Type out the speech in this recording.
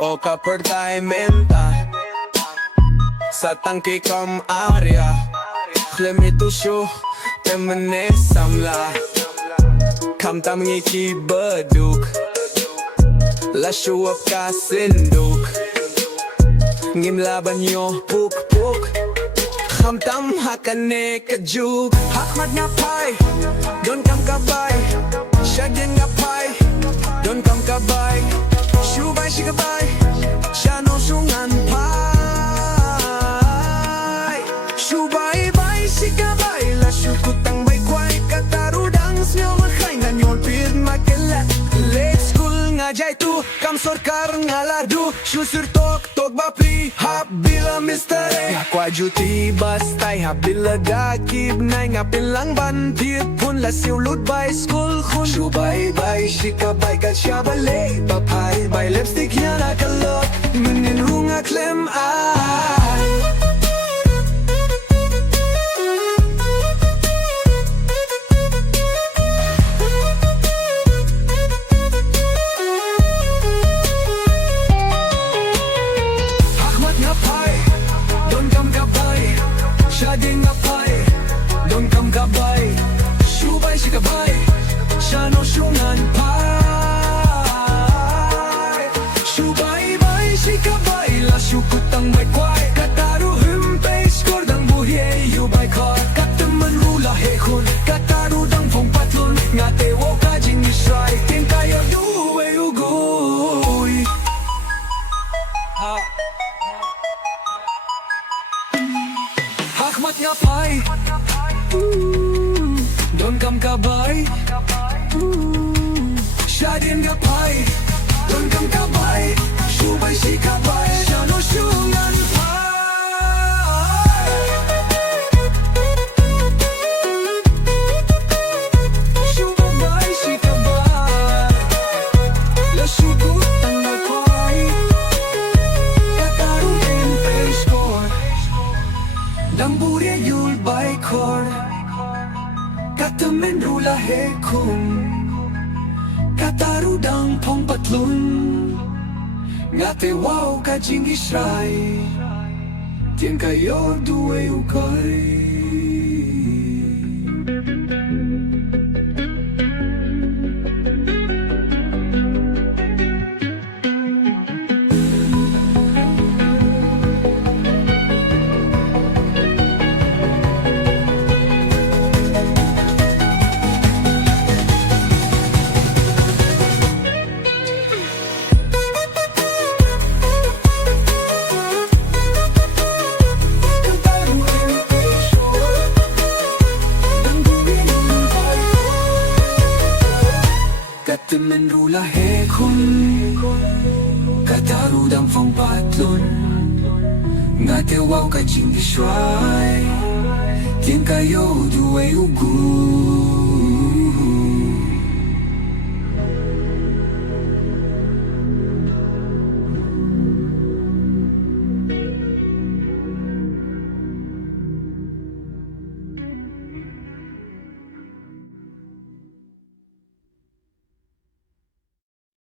O kapag tayo menta sa tangki kam area Klemitusu temene samla Kam tamngi ki beduk Lashuap ka sinduk Ngim laban yo puk puk Kam tam hakane kajuk Hakmat ngapai Donkam ka bai Syadin ngapai Donkam ka bai Shubai shikabai Shano sungan pai Shubai bai shikabai La shukutang bai kwai Katarudang smyo makhay Nanyon pid makelat Let's school nga jay tu Kam sorkar nga lardu Shusur tok tok bapri Habila misteri Kwa juti bastay Habila gakib Nay nga pilang bantit Pun la siulut bay school khun Shubay bay shikabay Kat shabale Papay bay lipstick yan akalot Menin hunga klem ay Shading ngapai, donkam ka bai Shubay shikabay, shano shungan pai Shubay bay shikabay, la shukutang may kway Kataru humpay, skor dang buhiye yubay kar Kataman rula hekun, kataru dang phong patlun Ngate wo ka jing isray, tin tayo duwe ugoy Hakmat ngapai Donkam ka bai Shadin ngapai Donkam ka bai Shubay shikabay Shano shungan pai Shubay bai shikabay La shukutang may kway Kataru in face score Dambure yul bay kor Katamen rula hekun Kataru dang pong patlun Ngate wow ka jing isray Tien kayo duwe ukay Katamen rula hekun Kataru dang phong patlun Ngate wow ka jing isray Tien kayo duwe ugu